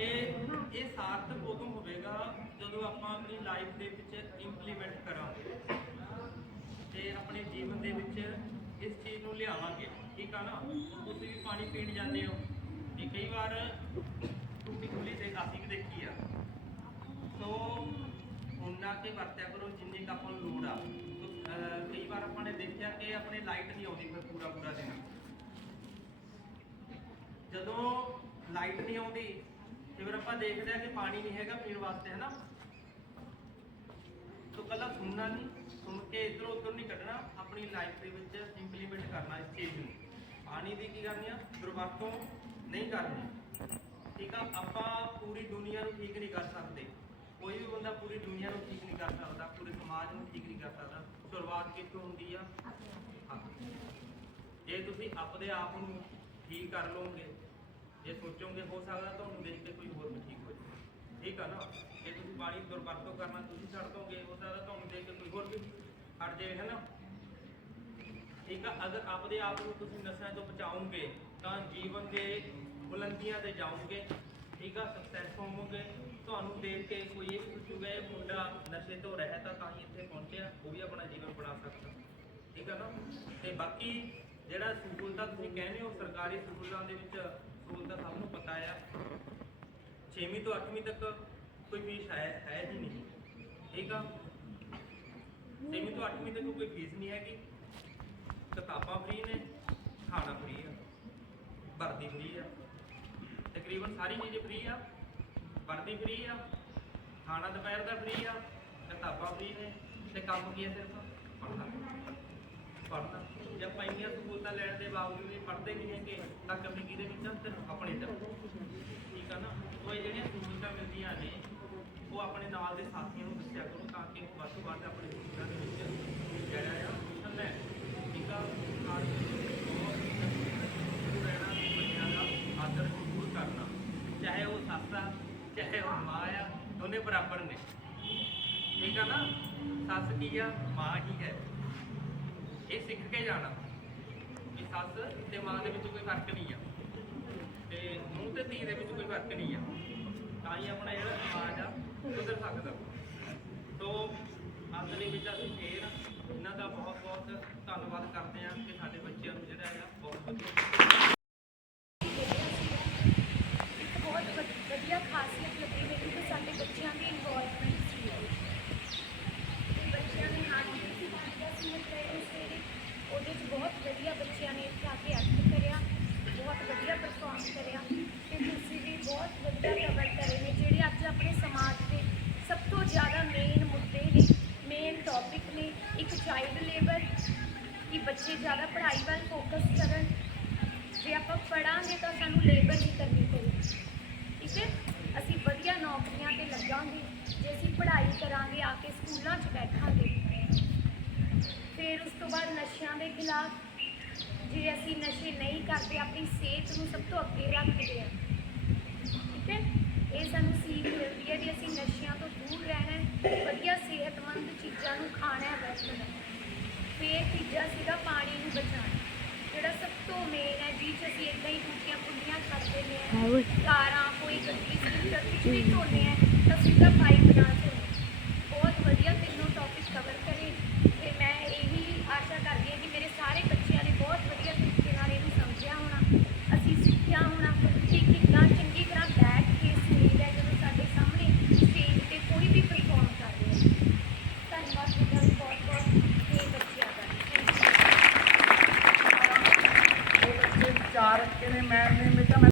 ਤੇ ਇਹ ਸਾਰਥਕ ਉਦੋਂ ਹੋਵੇਗਾ ਜਦੋਂ ਆਪਾਂ ਆਪਣੀ ਲਾਈਫ ਦੇ ਵਿੱਚ ਇੰਪਲੀਮੈਂਟ ਕਰਾਂਗੇ ਤੇ ਆਪਣੇ ਜੀਵਨ ਦੇ ਵਿੱਚ ਇਸ ਚੀਜ਼ ਨੂੰ ਲਿਆਵਾਂਗੇ। ਠੀਕ ਆ ਨਾ? ਤੁਸੀਂ ਵੀ ਪਾਣੀ ਪੀਣ ਜਾਂਦੇ ਹੋ। ਤੇ ਕਈ ਵਾਰ ਟੁੱਟੀ ਖੁੱਲੀ ਦੇ ਕਾਫੀ ਦੇਖੀ ਆ। ਸੋ ਉਹਨਾਂ ਕੇ ਵਰਤਿਆ ਕਰੋ ਜਿੰਨੀ ਕੁ ਆਪਾਂ ਨੂੰ ਲੋੜ ਆ। ਕਈ ਵਾਰ ਆਪਾਂ ਨੇ ਦੇਖਿਆ ਕਿ ਆਪਣੇ ਲਾਈਟ ਨਹੀਂ ਆਉਂਦੀ ਫਿਰ ਪੂਰਾ ਪੂਰਾ ਦਿਨ। ਜਦੋਂ ਲਾਈਟ ਨਹੀਂ ਆਉਂਦੀ ਫਿਰ ਆਪਾਂ ਦੇਖਦੇ ਆ ਕਿ ਪਾਣੀ ਨਹੀਂ ਹੈਗਾ ਪੀਣ ਵਾਸਤੇ ਹੈ ਨਾ ਤੋ ਕੱਲਾ ਸੁਣਨਾ ਨਹੀਂ ਸੁਣ ਕੇ ਇਧਰੋਂ ਉਧਰ ਨਹੀਂ ਕੱਢਣਾ ਆਪਣੀ ਲਾਈਫ ਦੇ ਵਿੱਚ ਇੰਪਲੀਮੈਂਟ ਕਰਨਾ ਇਸ ਚੀਜ਼ ਨੂੰ। ਪਾਣੀ ਦੀ ਕੀ ਕਰਨੀ ਆ? ਦੁਰਵਰਤੋਂ ਨਹੀਂ ਕਰਨੀ। ਠੀਕ ਆ? ਆਪਾਂ ਪੂਰੀ ਦੁਨੀਆ ਨੂੰ ਠੀਕ ਨਹੀਂ ਕਰ ਸਕਦੇ। ਕੋਈ ਵੀ ਬੰਦਾ ਪੂਰੀ ਦੁਨੀਆ ਨੂੰ ਠੀਕ ਨਹੀਂ ਕਰ ਸਕਦਾ ਪੂਰੇ ਸਮਾਜ ਨੂੰ ਠੀਕ ਨਹੀਂ ਕਰ ਸਕਦਾ। ਸ਼ੁਰੂਆਤ ਕਿੱਥੋਂ ਹੁੰਦੀ ਆ? ਜੇ ਤੁਸੀਂ ਆਪਦੇ ਆਪ ਨੂੰ ਠੀਕ ਕਰ ਲਓਗੇ ਜੇ ਸੋਚੋਗੇ ਹੋ ਸਕਦਾ ਤੁਹਾਨੂੰ ਦੇਖ ਕੇ ਕੋਈ ਹੋਰ ਵੀ ਠੀਕ ਹੋ ਜਾਵੇ। ਠੀਕ ਆ ਨਾ? ਜੇ ਤੁਸੀਂ ਪਾਣੀ ਦੁਰਵਰਤੋਂ ਕਰਨਾ ਤੁਸੀਂ ਛੱਡ ਦੋਗੇ, ਹੋ ਸਕਦਾ ਤੁਹਾਨੂੰ ਦੇਖ ਕੇ ਕੋਈ ਹੋਰ ਵੀ ਹਟ ਜਾਵੇ, ਹੈ ਨਾ? ਠੀਕ ਆ? ਅਗਰ ਆਪਦੇ ਆਪ ਨੂੰ ਤੁਸੀਂ ਨਸ਼ਿਆਂ ਤੋਂ ਬਚਾਓਗੇ, ਤਾਂ ਜੀਵਨ ਦੇ ਬੁਲੰਦੀਆਂ ਤੇ ਜਾਓਗੇ, ਠੀਕ ਆ? ਸਕਸੈਸ ਹੋਵੋਗੇ। ਤੁਹਾਨੂੰ ਦੇਖ ਕੇ ਕੋਈ ਇਹ ਸੋਚੂਗਾ ਇਹ ਮੁੰਡਾ ਨਸ਼ੇ ਤੋਂ ਰਹਿਤ ਆ, ਤਾਂ ਹੀ ਇੱਥੇ ਪਹੁੰਚਿਆ, ਉਹ ਵੀ ਆਪਣਾ ਜੀਵਨ ਬਣਾ ਸਕਦਾ। ਠੀਕ ਆ ਨਾ? ਤੇ ਬਾਕੀ ਜਿਹੜਾ ਸਕੂਲ ਸਹੂਲਤਾਂ ਤੁਸੀਂ ਕਹਿੰਦੇ ਹੋ, ਸਰਕਾਰੀ ਸਕੂਲਾਂ ਦੇ ਵਿੱਚ ਸਕੂਲ ਦਾ ਸਭ ਨੂੰ ਪਤਾ ਆ। 6ਵੀਂ ਤੋਂ 8ਵੀਂ ਤੱਕ ਕੋਈ ਫੀਸ ਹੈ ਹੈ ਹੀ ਨਹੀਂ। ਠੀਕ ਆ? 6ਵੀਂ ਤੋਂ 8ਵੀਂ ਤੱਕ ਕੋਈ ਫੀਸ ਨਹੀਂ ਹੈਗੀ। ਕਿਤਾਬਾਂ ਫ੍ਰੀ ਨੇ, ਖਾਣਾ ਫ੍ਰੀ ਆ। ਵਰਦੀ ਫ੍ਰੀ ਆ। ਤਕਰੀਬਨ ਸਾਰੀ ਚੀਜ਼ ਫ੍ਰੀ ਆ। ਵਰਦੀ ਫ੍ਰੀ ਆ। ਖਾਣਾ ਦੁਪਹਿਰ ਦਾ ਫ੍ਰੀ ਆ। ਕਿਤਾਬਾਂ ਫ੍ਰੀ ਨੇ। ਤੇ ਕੰਮ ਕੀ ਹੈ ਸਿਰਫ? ਪੜ੍ਹਨਾ। ਪੜ੍ਹਨਾ। ਜੇ ਆਪਾਂ ਇੰਨੀਆਂ ਸਹੂਲਤਾਂ ਲੈਣ ਦੇ ਬਾਵਜੂਦ ਵੀ ਪੜ੍ਹਦੇ ਨਹੀਂ ਹੈਗੇ, ਤਾਂ ਕਮੀ ਕਿਹਦੇ ਵਿੱਚ ਆ? ਆਪਣੇ ਤੇ ਠੀਕ ਆ ਨਾ? ਉਹ ਇਹ ਜਿਹੜੀਆਂ ਸਹੂਲਤਾਂ ਮਿਲਦੀਆਂ ਨੇ, ਉਹ ਆਪਣੇ ਨਾਲ ਦੇ ਸਾਥੀਆਂ ਨੂੰ ਦੱਸਿਆ ਕਰੋ ਤਾਂ ਕਿ ਉਹ ਵੱਧ ਤੋਂ ਵੱਧ ਆਪਣੇ ਸਹੂਲਤਾਂ ਦੇ ਵਿੱਚ ਜਿਹੜਾ ਆ ਹਿੱਸਾ ਲੈਣ ਠੀਕ ਆ? ਨਾਲ ਰਹਿਣਾ ਬੱਚਿਆਂ ਦਾ ਆਦਰ ਜ਼ਰੂਰ ਕਰਨਾ। ਚਾਹੇ ਉਹ ਸੱਸ ਆ, ਚਾਹੇ ਉਹ ਮਾਂ ਆ, ਦੋਨੇ ਬਰਾਬਰ ਨੇ। ਠੀਕ ਆ ਨਾ? ਸੱਸ ਕੀ ਆ? ਮਾਂ ਹੀ ਹੈ। ਇਹ ਸਿੱਖ ਕੇ ਜਾਣਾ। ਵੀ ਸੱਸ ਤੇ ਮਾਂ ਦੇ ਵਿੱਚ ਕੋਈ ਫ਼ਰਕ ਨਹੀਂ ਆ। ਤੇ ਮੂੰਹ ਤੇ ਧੀ ਦੇ ਵਿੱਚ ਕੋਈ ਫ਼ਰਕ ਨਹੀਂ ਆ। ਤਾਂ ਹੀ ਆਪਣਾ ਜਿਹੜਾ ਸਮਾਜ ਆ, ਸੁਧਰ ਸਕਦਾ। ਸੋ ਅੱਜ ਦੇ ਵਿੱਚ ਅਸੀਂ ਫੇਰ ਇਹਨਾਂ ਦਾ ਬਹੁਤ ਬਹੁਤ ਧੰਨਵਾਦ ਕਰਦੇ ਹਾਂ ਕਿ ਸਾਡੇ ਬੱਚਿਆਂ ਨੂੰ ਜਿਹੜਾ ਹੈ ਬਹੁਤ ਵਧੀਆ ਇੱਕ ਬਹੁਤ ਵਧ- ਵਧੀਆ ਖਾਸੀਅਤ ਲੱਗੀ ਮੈਨੂੰ ਕਿ ਸਾਡੇ ਬੱਚਿਆਂ ਦੀ ਇਨਵੋਲਵਮੈਂਟ ਸੀ ਤੇ ਬੱਚਿਆਂ ਨੇ ਹਾਂ ਜੀ ਸੀ ਦਸ ਮਿੰਟ ਰਹੇ ਸਵੇਰੇ ਉਹਦੇ 'ਚ ਬਹੁਤ ਵਧੀਆ ਬੱਚਿਆਂ ਨੇ ਇੱਥੇ ਆ ਕੇ ਐਕਟ ਕਰਿਆ, ਬਹੁਤ ਵਧੀਆ ਪਰਫਾਰਮ ਕਰਿਆ ਤੇ ਤੁਸੀਂ ਵੀ ਬਹੁਤ ਵਧੀਆ ਕਵਰ ਕਰੇ ਨੇ, ਜਿਹੜੇ ਅੱਜ ਆਪਣੇ ਸਮਾਜ ਦੇ ਸਭ ਤੋਂ ਜ਼ਿਆਦਾ ਮੇਨ ਮੁੱਦੇ ਨੇ ਮੇਨ ਟੌਪਿਕ ਨੇ, ਇੱਕ ਚਾਈਲਡ ਲੇਬਰ ਕਿ ਬੱਚੇ ਜ਼ਿਆਦਾ ਪੜ੍ਹਾਈ ਵੱਲ ਫੋਕਸ ਕਰਨ, ਜੇ ਆਪਾਂ ਪੜਾਂਗੇ ਤਾਂ ਸਾਨੂੰ ਲੇਬਰ ਨਹੀਂ ਕਰਨੀ ਪਊਗੀ। ਠੀਕ ਹੈ? ਅਸੀਂ ਵਧੀਆ ਨੌਕਰੀਆਂ ਤੇ ਲੱਗਾਂਗੇ, ਜੇ ਅਸੀਂ ਪੜ੍ਹਾਈ ਕਰਾਂਗੇ, ਆ ਕੇ ਸਕੂਲਾਂ 'ਚ ਬੈਠਾਂਗੇ ਫਿਰ ਉਸ ਤੋਂ ਬਾਅਦ ਨਸ਼ਿਆਂ ਦੇ ਖਿਲਾਫ ਜੇ ਅਸੀਂ ਨਸ਼ੇ ਨਹੀਂ ਕਰਦੇ ਆਪਣੀ ਸਿਹਤ ਨੂੰ ਸਭ ਤੋਂ ਅੱਗੇ ਰੱਖਦੇ ਹਾਂ। ਠੀਕ ਹੈ? ਇਹ ਸਾਨੂੰ ਸੀਖ ਮਿਲਦੀ ਹੈ ਕਿ ਅਸੀਂ ਨਸ਼ਿਆਂ ਤੋਂ ਦੂਰ ਰਹਿਣਾ ਹੈ ਵਧੀਆ ਸਿਹਤਮੰਦ ਚੀਜ਼ਾਂ ਨੂੰ ਖਾਣਾ ਹੈ ਵਰਤਣਾ ਹੈ ਫਿਰ ਤੀਜਾ ਸੀਗਾ ਪਾਣੀ ਨੂੰ ਬਚਾਉਣਾ। ਜਿਹੜਾ ਸਭ ਤੋਂ ਮੇਨ ਹੈ 'ਚ ਅਸੀਂ ਇਦਾਂ ਹੀ ਟੂਟੀਆਂ ਕੁੰਡੀਆਂ ਕਰ ਦਿੰਦੇ ਹਾਂ ਕਾਰਾਂ ਕੋਈ ਗੱਡੀ ਸਕੂਟਰ ਵਿੱਚ ਵੀ ਧੋਨੇ ਆ ਤਾਂ ਸਿੱਧਾ ਪਾਈਪ Thank you.